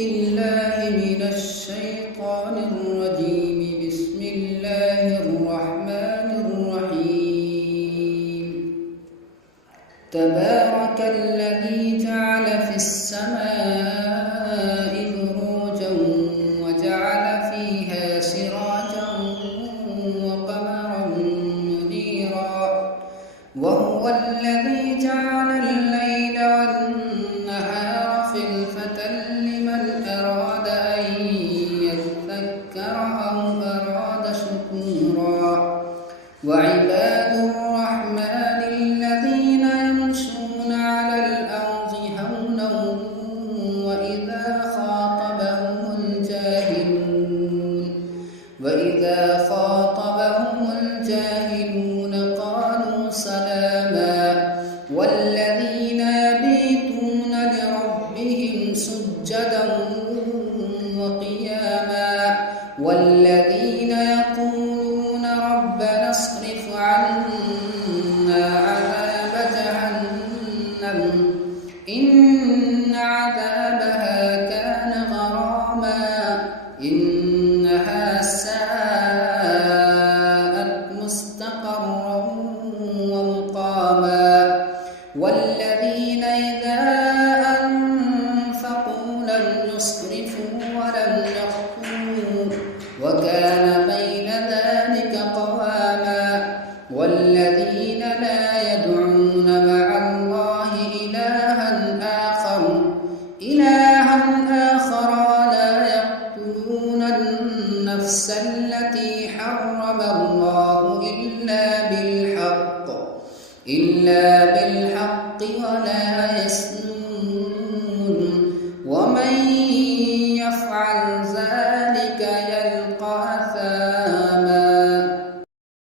بالله من الشيطان الرجيم. بسم الله الرحمن الرحيم. تبارك الذي جعل في السماء بروجا وجعل فيها سراجا وقمرا منيرا، وهو الذي جعل الليل والنهار خلفة لمن أراد أن يذكر أو أراد شكورا. وعباد الرحمن الذين يمشون على الأرض هونا وإذا خاطبهم الجاهلون قالوا سلاما. والذين يبيتون لربهم سجدا وقياما، والذين يقولون ربنا اصرف عنا عذاب جهنم إن عذابها كان غراما إنها ساءت مستقرا ومقاما. والذين إذا أنفقوا لم يسرفوا ولم يقتروا وكان بين ذلك قواما. والذين لا يدعون مع الله إلها آخر ولا يقتلون النفس التي حرم الله إلا بالحق ولا يزنون، ومن يفعل ذلك